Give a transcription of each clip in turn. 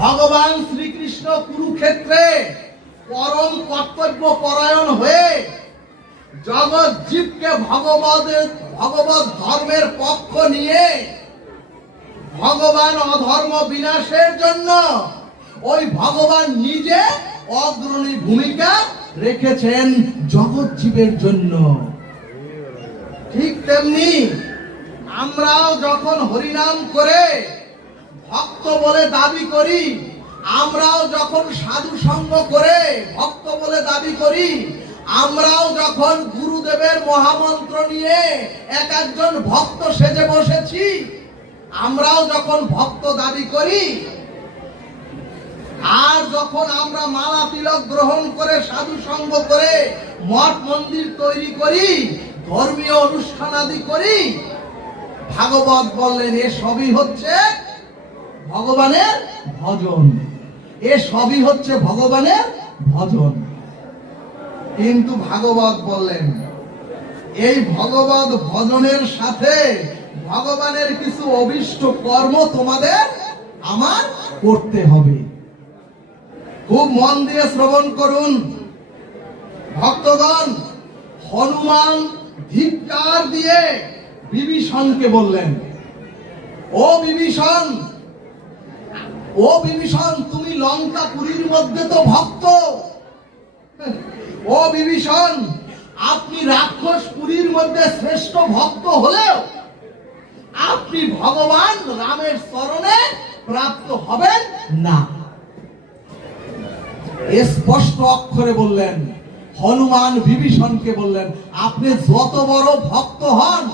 ভগবান শ্রীকৃষ্ণ কুরুক্ষেত্রে পরম কর্তব্য পরায়ণ হয়ে জগৎ জীবকে ভগবত ধর্মের পক্ষ নিয়ে ভগবান অধর্ম বিনাশের জন্য ওই ভগবান নিজে অগ্রণী ভূমিকা রেখেছেন জগৎ জীবের জন্য। ঠিক তেমনি আমরাও যখন হরিনাম করে ভক্ত বলে দাবি করি, আমরাও যখন সাধু সঙ্গ করে ভক্ত বলে দাবি করি, আমরাও যখন গুরুদেবের মহামন্ত্র নিয়ে এক একজন ভক্ত সেজে বসেছি, আমরাও যখন ভক্ত দাবি করি, আর যখন আমরা মালা তিলক গ্রহণ করে সাধু সঙ্গ করে মঠ মন্দির তৈরি করি, ধর্মীয় অনুষ্ঠান আদি করি, ভাগবত বললেন এ সবই হচ্ছে ভগবানের ভজন, এ সবই হচ্ছে ভগবানের ভজন। কিন্তু ভাগবত বললেন এই ভগবত ভজনের সাথে ভগবানের কিছু অভিষ্ট কর্ম তোমাদের আমার করতে হবে। খুব মন দিয়ে শ্রবণ করুন ভক্তগণ। হনুমান ধিক্কার দিয়ে বিভীষণকে বললেন, ও বিভীষণ, ও বিভীষণ, তুমি লঙ্কাপুরীর মধ্যে তো ভক্ত। ও বিভীষণ, আপনি রাক্ষসপুরীর মধ্যে শ্রেষ্ঠ ভক্ত হলেও আপনি ভগবান রামের চরণে প্রাপ্ত হবেন না। স্পষ্ট অক্ষরে বললেন হনুমান বিভীষণকে বললেন, আপনি যত বড় ভক্ত হন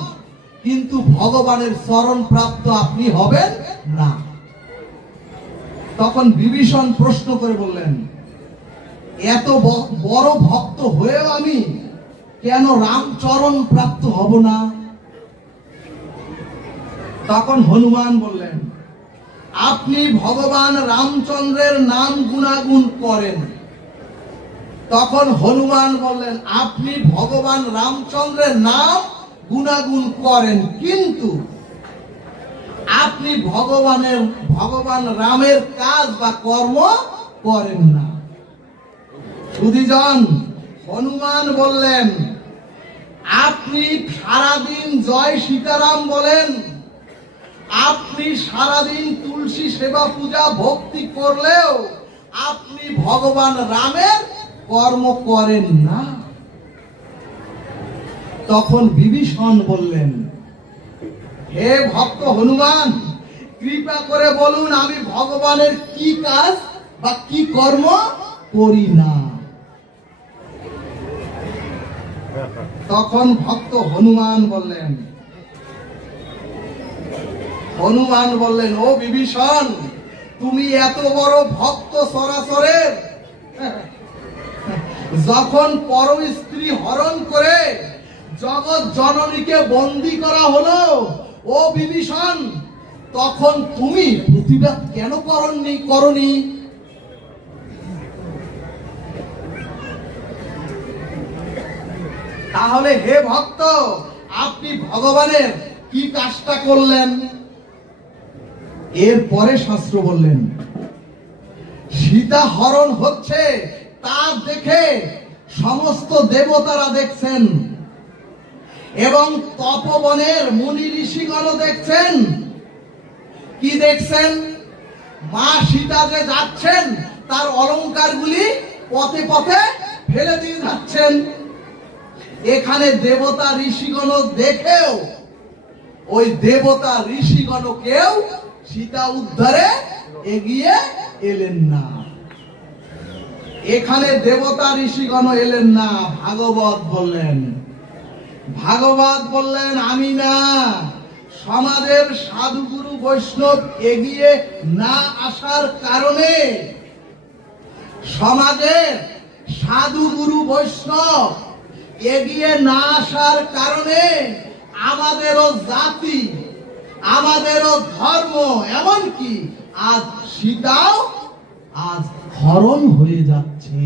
কিন্তু ভগবানের চরণ প্রাপ্ত আপনি হবেন না। তখন বিভীষণ প্রশ্ন করে বললেন, এত বড় ভক্ত হয়েও আমি কেন রামচরণ প্রাপ্ত হব না? তখন হনুমান বললেন, আপনি ভগবান রামচন্দ্রের নাম গুণাগুণ করেন। তখন হনুমান বললেন, আপনি ভগবান রামচন্দ্রের নাম গুণাগুণ করেন, কিন্তু আপনি ভগবান রামের কাজ বা কর্ম করেন না। সুধীজন, হনুমান বললেন, আপনি সারাদিন জয় সীতারাম বলেন, আপনি সারাদিন তুলসী সেবা পূজা ভক্তি করলেও আপনি ভগবান রামের কর্ম করেন না। তখন বিভীষণ বললেন, হে ভক্ত হনুমান, কৃপা করে বলুন আমি ভগবানের কি কাজ বা কি কর্ম করি না। তখন ভক্ত হনুমান বললেন, ও বিভীষণ, তুমি এত বড় ভক্ত সরাসরের, যখন পরম স্ত্রী হরণ করে জগৎ জননীকে বন্দী করা হলো, ও বিভীষণ, তখন তুমি প্রতিবাদ কেন করনি? তাহলে হে ভক্ত, আপনি ভগবানের কি কাজটা করলেন? এরপরে শাস্ত্র বললেন, সীতা হরণ হচ্ছে তা দেখে সমস্ত দেবতারা দেখছেন এবং তপবনের মুনি ঋষিগণ দেখছেন। কি দেখছেন? মা সীতা যে যাচ্ছেন তার অলংকারগুলি পথে পথে ফেলে দিয়ে যাচ্ছেন। এখানে দেবতা ঋষিগণ দেখেও ওই দেবতা ঋষিগণ কেউ সীতা উদ্ধারে এগিয়ে এলেন না। এখানে দেবতা ঋষিগণ এলেন না। ভাগবত বললেন আমি না, সমাজের সাধুগুরু বৈষ্ণব এগিয়ে না আসার কারণে, সমাজের সাধুগুরু বৈষ্ণব এগিয়ে না আসার কারণে আমাদেরও জাতি, আমাদেরও ধর্ম, এমনকি আজ সীতাও আজ হরণ হয়ে যাচ্ছে।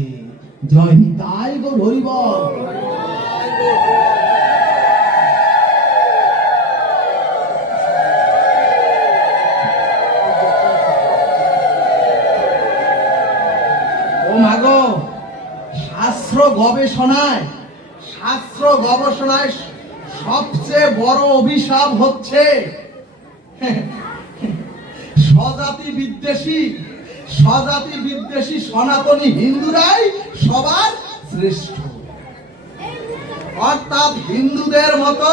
জয় নিতাই গৌর হরি বল। শাস্ত্র গবেষণায় সবচেয়ে বড় অভিশাপ হচ্ছে স্বজাতি বিদ্বেষী সনাতনী হিন্দুরাই সবার শ্রেষ্ঠ। অর্থাৎ হিন্দুদের মতো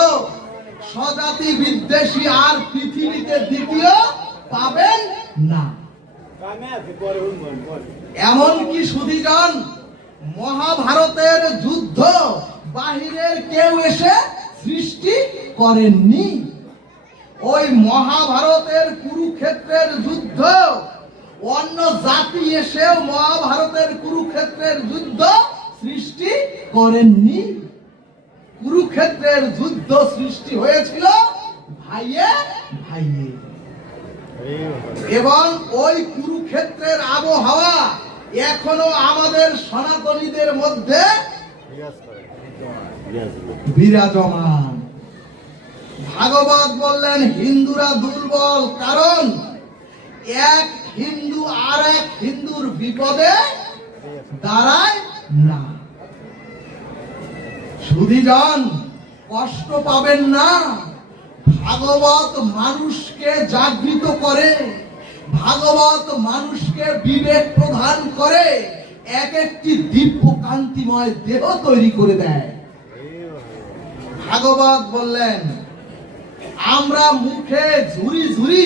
স্বজাতি বিদ্বেষী আর পৃথিবীতে দ্বিতীয় পাবেন না। এমনকি সুধীজন, মহাভারতের যুদ্ধ বাহিরের কেউ এসে সৃষ্টি করেননি। ওই মহাভারতের কুরুক্ষেত্রের যুদ্ধ অন্য জাতি এসেও মহাভারতের কুরুক্ষেত্রের যুদ্ধ সৃষ্টি করেননি। কুরুক্ষেত্রের যুদ্ধ সৃষ্টি হয়েছিল ভাইয়ে ভাইয়ে, এবং ওই কুরুক্ষেত্রের আবহাওয়া এখনো আমাদের সনাতনীদের মধ্যে বিরাজমান। ভাগবত বললেন হিন্দুরা দুর্বল, কারণ এক হিন্দু আর এক হিন্দুর বিপদে দাঁড়ায় না। সুধীজন, কষ্ট পাবেন না। ভাগবত মানুষকে জাগৃত করে, ভাগবত মানুষকে বিবেক প্রদান করে, এক একটি দিব্য কান্তিময় দেহ তৈরি করে দেয়। ভাগবত বললেন আমরা মুখে ঝুরি ঝুরি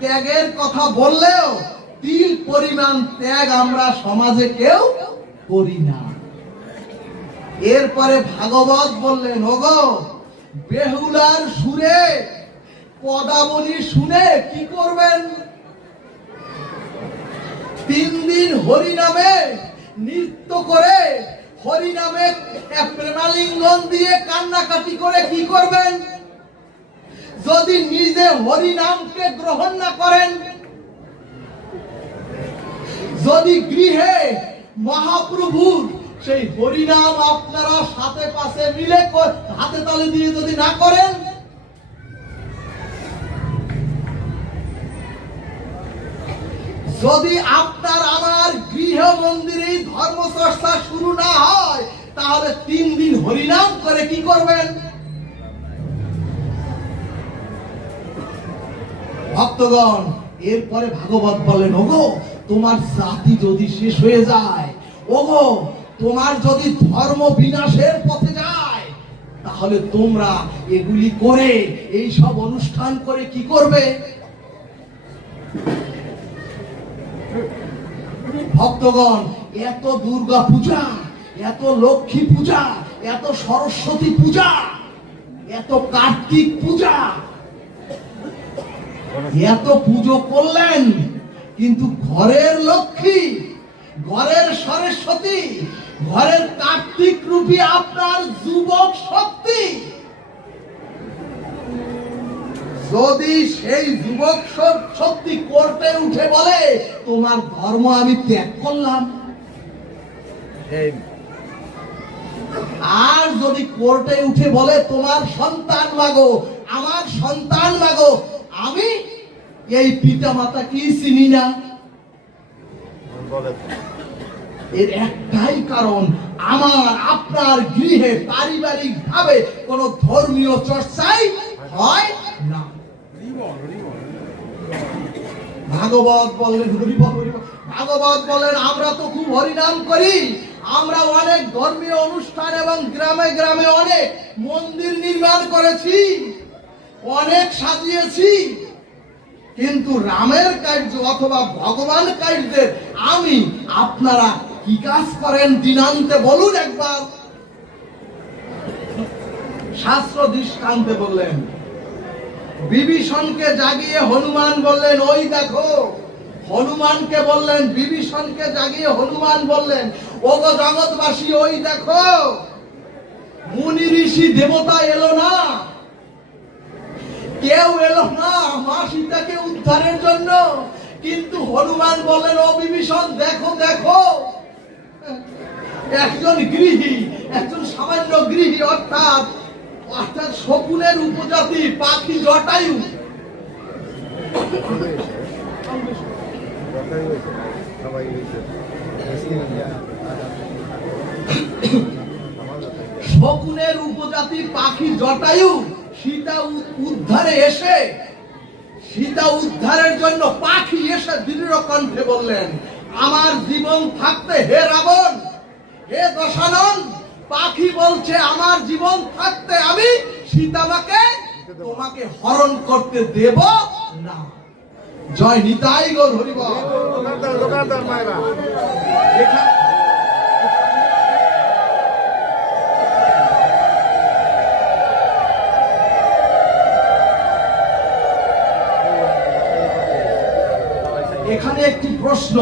ত্যাগের কথা বললেও তিল পরিমাণ ত্যাগ আমরা সমাজে কেউ করি না। এরপরে ভাগবত বললেন ওগো, বেহুলার সুরে পদাবলী শুনে কি করবেন? 3 দিন হরিনামে নৃত্য করে, হরিনামে প্রেমালিঙ্গন দিয়ে কান্নাকাটি করে কি করবেন? যদি নিজে হরিনামকে গ্রহণ না করেন, যদি গৃহে মহাপ্রভুর সেই হরিনাম আপনারা সাথে পাশে মিলে হাতে তালি দিয়ে যদি না করেন, যদি আপনার আমার গৃহ মন্দিরে ধর্মচর্চা শুরু না হয়, তাহলে 3 দিন হরিনাম করে কি করবেন? ভক্তগণ, এরপরে ভাগবত বলেন ওগো, তোমার জাতি যদি শেষ হয়ে যায়, ওগো তোমার যদি ধর্ম বিনাশের পথে যায়, তাহলে তোমরা এগুলি করে, এই সব অনুষ্ঠান করে কি করবে? ভক্তগণ, এত দুর্গা পূজা, এত লক্ষ্মী পূজা, এত সরস্বতী পূজা, এত কার্তিক পূজা, এত পুজো করলেন, কিন্তু ঘরের লক্ষ্মী, ঘরের সরস্বতী, ঘরের কার্তিক রূপী আপনার যুবক শক্তি, যদি সেই যুবক শক্তি কোর্টে উঠে বলে তোমার ধর্ম আমি ত্যাগ করলাম, আর যদি কোর্টে উঠে বলে তোমার সন্তান মাগো, আমার সন্তান মাগো, আমি এই পিতা মাতা কি চিনি না, এর একটাই কারণ, আমার আপনার গৃহে পারিবারিক ভাবে কোন ধর্মীয় চর্চাই হয় না। ভাগবত বললেন ভাগবত বলেন আমরা তো খুব হরিনাম করি, আমরা অনেক ধর্মীয় অনুষ্ঠান এবং গ্রামে গ্রামে অনেক মন্দির নির্মাণ করেছি, অনেক সাজিয়েছি, কিন্তু রামের কার্য অথবা ভগবান কার্যের আমি আপনারা কি কাজ করেন দিনান্তে বলুন একবার। শাস্ত্র দৃষ্টান্তে বললেন, বিভীষণকে জাগিয়ে হনুমান বললেন ওই দেখো, হনুমানকে বললেন, বিভীষণকে জাগিয়ে হনুমান বললেন ওগো জগৎবাসী ওই দেখো, মুনি ঋষি দেবতা এলো না, কেউ এলো না মা সীতাকে উদ্ধারের জন্য, কিন্তু হনুমান বললেন ও বিভীষণ দেখো দেখো, একজন গৃহী, একজন সামান্য গৃহী, অর্থাৎ শকুনের উপজাতি পাখি জটায়ু, শকুনের উপজাতি পাখি জটায়ু সীতা উদ্ধারে এসে, সীতা উদ্ধারের জন্য পাখি এসে দৃঢ় কণ্ঠে বললেন, আমার জীবন থাকতে হে রাবণ, হে দশানন, পাখি বলছে আমার জীবন থাকতে আমি সীতামাকে তোমাকে হরণ করতে দেব না। জয় নিতাই গৌর হরি বল। এখানে একটি প্রশ্ন,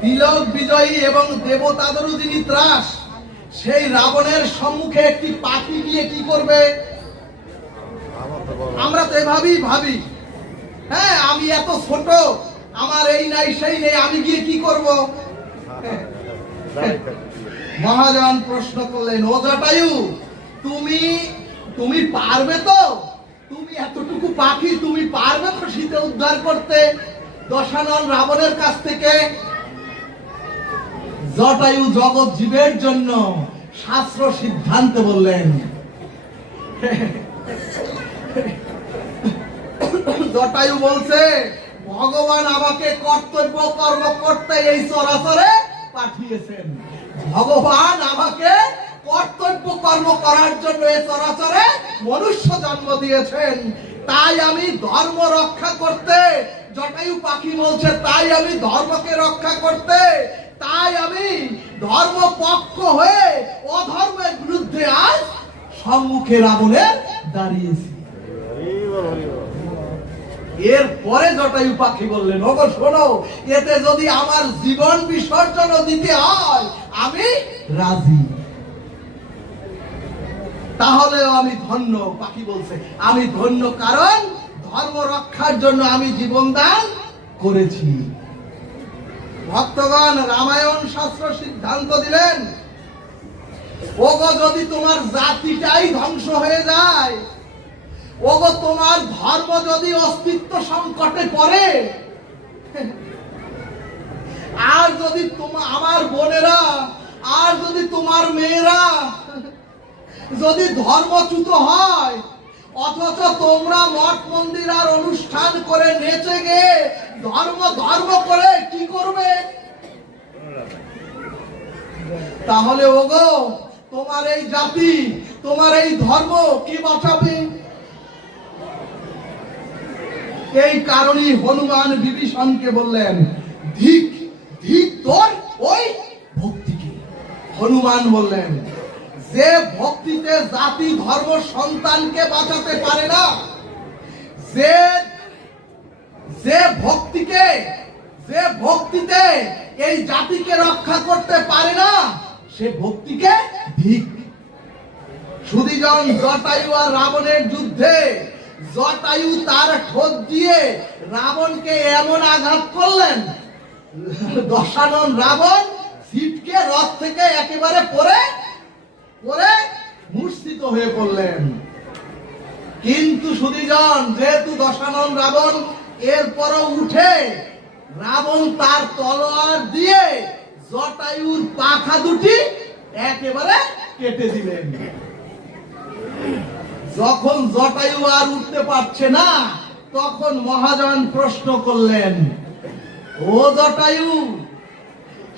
তিলক বিজয়ী এবং দেবতাদেরও যিনি ত্রাস, সেই রাবণের সম্মুখে একটি পাখি গিয়ে কি করবে? আমরা তো এভাবেই ভাবি, হ্যাঁ আমি এত ছোট, আমার এই নাই সেই নেই, আমি গিয়ে কি করব? মহাজন প্রশ্ন করলেন, ও জটায়ু, তুমি পারবে তো? তুমি এতটুকু পাখি, তুমি পারবে তো সীতা উদ্ধার করতে দশানন রাবণের কাছ থেকে? জটায়ু জগৎ জীবের জন্য শাস্ত্র সিদ্ধান্ত বললেন। জটায়ু বলছে, ভগবান আমাকে কর্তব্য কর্ম করতে এই চরাচরে পাঠিয়েছেন। ভগবান আমাকে কর্তব্য কর্ম করার জন্য এই চরাচরে মনুষ্য জন্ম দিয়েছেন। তাই আমি ধর্ম রক্ষা করতে, জটায়ু পাখি বলছে, তাই আমি ধর্মকে রক্ষা করতে, তাই আমি ধর্ম পক্ষ হয়ে অধর্মের বিরুদ্ধে আজ সম্মুখে রাবণের দাঁড়িয়েছি। এরপরে জটায়ু পাখি বললেন, ওগো শোনো, এতে যদি আমার জীবন বিসর্জন দিতে হয় আমি রাজি। তাহলেও আমি ধন্য। পাখি বলছে, আমি ধন্য, কারণ ধর্ম রক্ষার জন্য আমি জীবন দান করেছি। ভক্তগণ, রামায়ণ শাস্ত্র সিদ্ধান্ত দিলেন, ওগো যদি তোমার জাতিটাই ধ্বংস হয়ে যায়, ওগো তোমার ধর্ম যদি অস্তিত্ব সংকটে পড়ে, আর যদি আমার বোনেরা, আর যদি তোমার মেয়েরা যদি ধর্মচ্যুত হয়, অথচ তোমরা মঠ মন্দির আর অনুষ্ঠান করে নেচে গে ধর্ম করে কি করবে? তাহলে ওগো তোমার এই জাতি, তোমার এই ধর্ম কি বাঁচাবে? এই কারণেই হনুমান বিভীষণকে বললেন, ধিক ধিক তোর ওই ভক্তিকে। হনুমান বললেন, যে ভক্তিতে জাতি ধর্ম সন্তানকে বাঁচাতে পারে না, যে ভক্তিতে এই জাতিকে রক্ষা করতে পারে না, সে ভক্তিকে ধিক। সুধীজন, জটায়ু আর রাবণের যুদ্ধে জটায়ু তার ঠোঁট দিয়ে রাবণকে এমন আঘাত করলেন, দশানন রাবণ ছিটকে রথ থেকে একেবারে পড়ে মূর্ছিত হয়ে পড়লেন। কিন্তু সুধীজন, যেহেতু দশানন রাবণ এরপরও উঠে, রাবণ তার তলোয়ার দিয়ে জটায়ুর পাখা দুটি একেবারে কেটে দিলেন। যখন জটায়ু আর উঠতে পারছে না, তখন মহাজন প্রশ্ন করলেন, ও জটায়ু,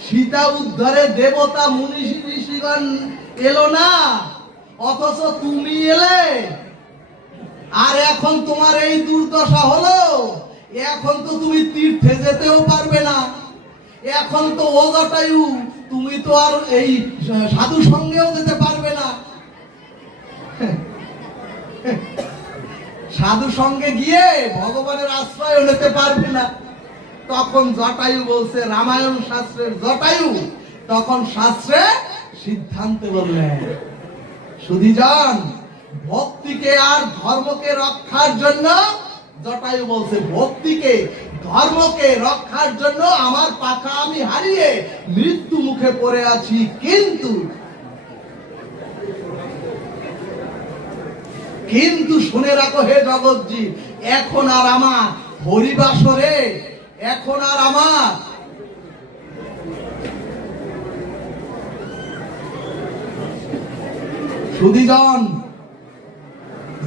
সীতা উদ্ধারে দেবতা মুনি ঋষিগণ এলো না, অথচ তুমি এলে, আর এখন তোমার এই দুর্দশা হলো, এখন তো তুমি তীর্থে যেতেও পারবে না, এখন তো ও জটায়ু তুমি তো আর এই সাধু সঙ্গেও যেতে পারবে না, সাধু সঙ্গে গিয়ে ভগবানের আশ্রয় নিতে পারবে না। তখন জটায়ু বলছে, রামায়ণ শাস্ত্রের জটায়ু তখন শাস্ত্রে সিদ্ধান্ত বললেন, সুধীজন, ভক্তিকে আর ধর্মকে রক্ষার জন্য, জটায়ু বলছে, ভক্তিকে ধর্মকে রক্ষার জন্য আমার পাখা আমি হারিয়ে মৃত্যু মুখে পড়ে আছি, কিন্তু শুনে রাখো হে জগৎজীব, এখন আর আমার হরিবাসরে, এখন আর আমার সুধীজন,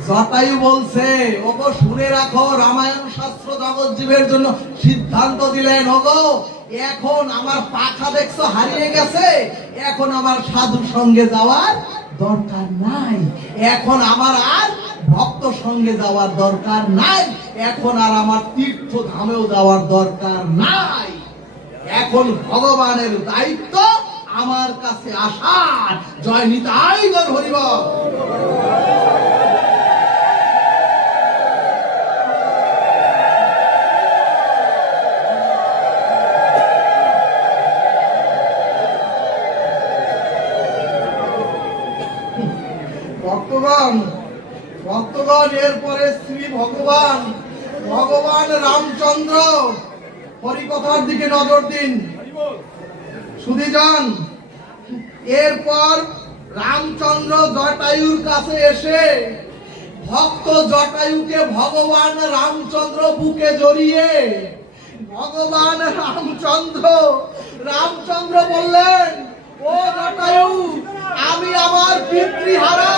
জটায়ু বলছে, ওগো শুনে রাখো, রামায়ণ শাস্ত্র জগৎজীবের জন্য সিদ্ধান্ত দিলেন, ওগো এখন আমার পাখা দেখছো হারিয়ে গেছে, এখন আমার সাধু সঙ্গে যাওয়ার দরকার নাই, এখন আমার আর ভক্ত সঙ্গে যাওয়ার দরকার নাই, এখন আর আমার তীর্থ ধামেও যাওয়ার দরকার নাই, এখন ভগবানের দায়িত্ব আমার কাছে আসার। জয় নিতাই গৌর হরিবল। ভক্তগণ, ভক্তগণ, এরপরে শ্রী ভগবান রামচন্দ্র হরিকথার দিকে নজর দিন। সুধীজন, এরপর রামচন্দ্র জটায়ুর কাছে এসে ভক্ত জটায়ুকে ভগবান রামচন্দ্র বুকে জড়িয়ে ভগবান রামচন্দ্র বললেন, ও জটায়ু, আমি আমার পিতৃহারা,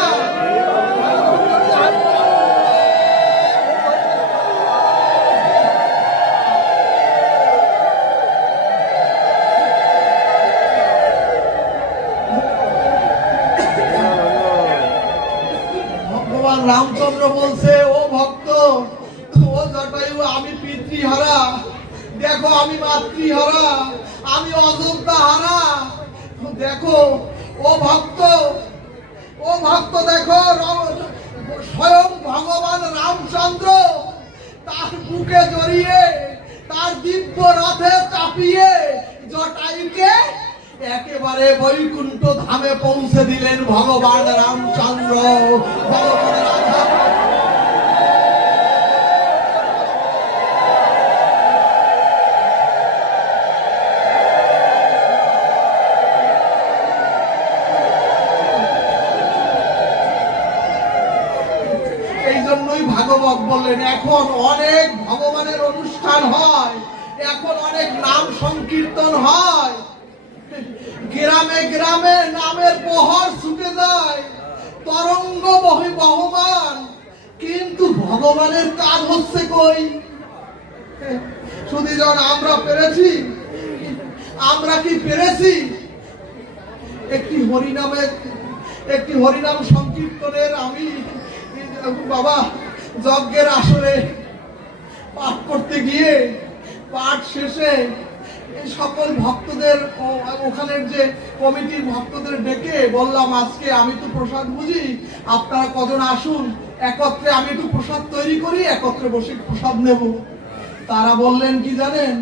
রামচন্দ্র বলছে, ও ভক্ত, ও জটায়ু, আমি পিতৃহারা, দেখো আমি মাতৃহারা, আমি অযোধ্যা হারা, দেখো ও ভক্ত দেখো, স্বয়ং ভগবান রামচন্দ্র তার বুকে জড়িয়ে তার দিব্য রথে চাপিয়ে জটায়ুকে একেবারে বৈকুণ্ঠ ধামে পৌঁছে দিলেন ভগবান রামচন্দ্র। এই জন্যই ভাগবত বললেন, এখন অনেক ভগবানের অনুষ্ঠান হয়, এখন অনেক নাম সংকীর্তন হয়, গ্রামে গ্রামে নামের প্রহর ছুটে যায়, তরঙ্গ বহমান, কিন্তু ভগবানের কাজ হচ্ছে কই? সুধীজন, আমরা কি পেরেছি একটি হরিনাম সংকীর্তনের আমি বাবা যজ্ঞের আসরে পাঠ করতে গিয়ে পাঠ শেষে সকল ভক্তদের, ওখানের যে কমিটির ভক্তদের ডেকে বললাম, আজকে আমি তো প্রসাদ বুঝি, আপনারা কজন আসুন, একত্রে আমি একটু প্রসাদ তৈরি করি, একত্রে বসে প্রসাদ নেব। তারা বললেন কি জানেন,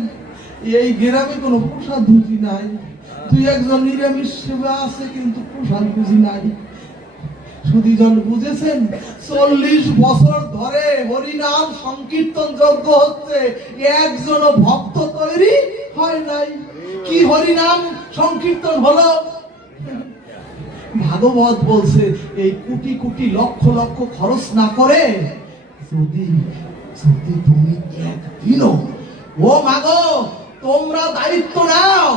এই গ্রামে কোনো প্রসাদ বুঝি নাই, দুই একজন নিরামিষ সেবা আছে, কিন্তু প্রসাদ বুঝি নাই। সুধীজন, বুঝেছেন, 40 বছর ধরে হরিনাম সংকীর্তন যজ্ঞ হচ্ছে, একজন ভক্ত তৈরি হয় নাই। কি হরিনাম সংকীর্তন হলো? ভাগবত বলছে, এই কোটি কোটি লক্ষ লক্ষ খরচ না করে যদি তুমি একদিনও, ও মাগো তোমরা দায়িত্ব নাও,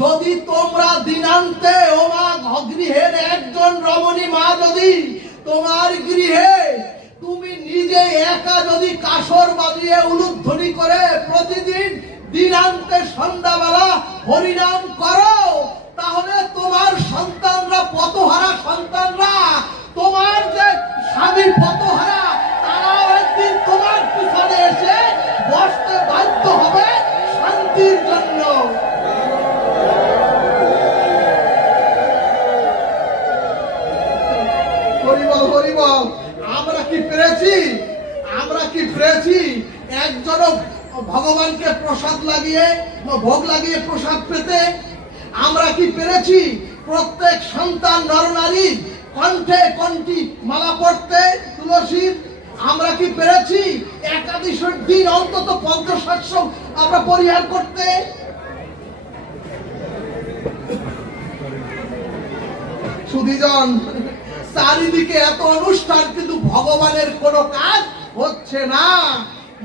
যদি তোমরা দিনান্তে, ও মা, গৃহের একজন রমণী মা, যদি তোমার গৃহে তুমি নিজে একা যদি কাসর বাজিয়ে উলুধ্বনি করে প্রতিদিন দিনান্তে সন্ধ্যাবেলা হরিনাম করো, তাহলে তোমার সন্তানরা, পথহারা সন্তানরা, তোমার যে স্বামী পথহারা, তারাও একদিন তোমার পিছনে এসে বসতে বাধ্য হবে শান্তির জন্য। হরিবল, আমরা কি পেরেছি একজন ভগবানকে প্রসাদ লাগিয়ে, ভোগ লাগিয়ে প্রসাদ পেতে? আমরা কি পেরেছি প্রত্যেক সন্তান নরনারী কণ্ঠে কণ্ঠী মালা পড়তে তুলসীর? আমরা কি পেরেছি একাদশীর দিন অন্তত ৫০-৭০০ আমরা পরিহার করতে? সুধীজন, চারিদিকে এত অনুষ্ঠান, কিন্তু ভগবানের কোনো কাজ হচ্ছে না।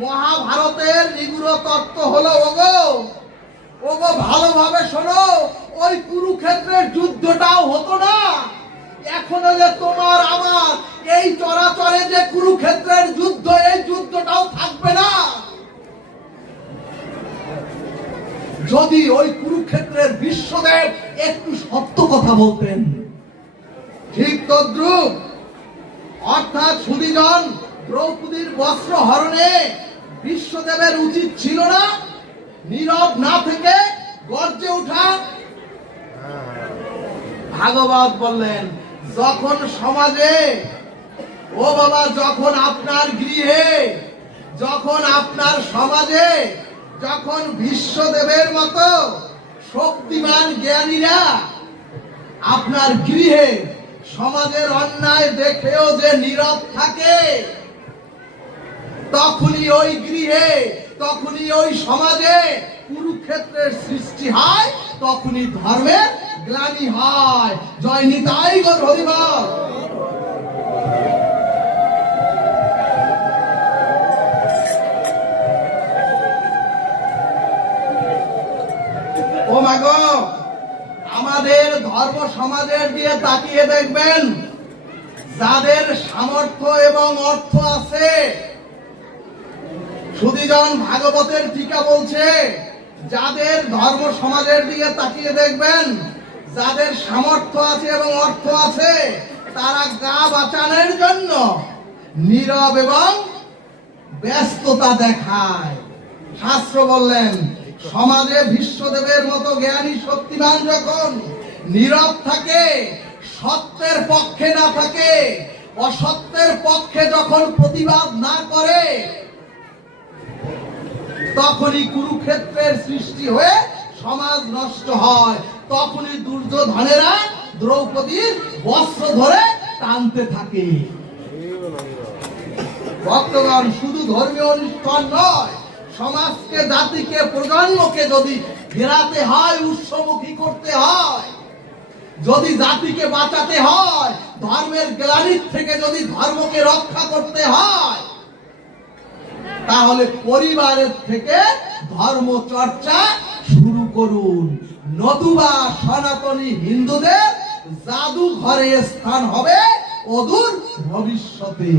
মহাভারতের নিগুড় তত্ত্ব হলো, ওগো ভালোভাবে শোনো, ওই কুরুক্ষেত্রের যুদ্ধটাও হতো না এখনো যে তোমার আমার এই চরাচরে যে কুরুক্ষেত্রের যুদ্ধ, এই যুদ্ধটাও থাকবে না যদি ওই কুরুক্ষেত্রের বিশ্বদেব একটু সত্য কথা বলতেন। ঠিক তদ্রুপ অর্থাৎ সুধীজন দ্রৌপদীর বস্ত্র হরণে বিশ্বদেবের উচিত ছিল না নীরব না থেকে গর্জে ওঠা? ভাগবত বললেন, যখন সমাজে, ও বাবা, যখন আপনার গৃহে, যখন আপনার সমাজে, যখন বিশ্বদেবের মতো শক্তিমান জ্ঞানীরা আপনার গৃহে সমাজের অন্যায় দেখেও যে নীরব থাকে, তখনই ওই গৃহে, তখনই ওই সমাজে কুরুক্ষেত্রের সৃষ্টি হয়, তখনই ধর্মের গ্লানি হয়। জয় নিতাই গৌর হরিবল। ও মাগো, আমাদের ধর্ম সমাজের দিয়ে তাকিয়ে দেখবেন, যাদের সামর্থ্য এবং অর্থ আছে, সুধীজন ভাগবতের টিকা বলছে, যাদের ধর্ম সমাজের দিকে তাকিয়ে দেখবেন, যাদের সামর্থ্য আছে এবং অর্থ আছে, তারা গা বাঁচানোর জন্য নীরব এবং ব্যস্ততা দেখায়। শাস্ত্র বললেন, সমাজে বিশ্বদেবের মতো জ্ঞানী শক্তিমান যখন নীরব থাকে, সত্যের পক্ষে না থাকে, অসত্যের পক্ষে যখন প্রতিবাদ না করে, তখনই কুরুক্ষেত্রের সৃষ্টি হয়ে সমাজ নষ্ট হয়। তখনই দুর্যোধনেরা দ্রৌপদীর বস্ত্র ধরে টানতে থাকে। ভক্তগণ, শুধু ধর্মীয় অনুষ্ঠান নয়, সমাজকে, জাতিকে, প্রজন্মকে যদি ফেরাতে হয়, উৎসমুখী করতে হয়, যদি জাতিকে বাঁচাতে হয়, ধর্মের গ্লানির থেকে যদি ধর্মকে রক্ষা করতে হয়, তাহলে পরিবারের থেকে ধর্ম চর্চা শুরু করুন। নতুবা সনাতনী হিন্দুদের জাদুঘরে স্থান হবে অদূর ভবিষ্যতে।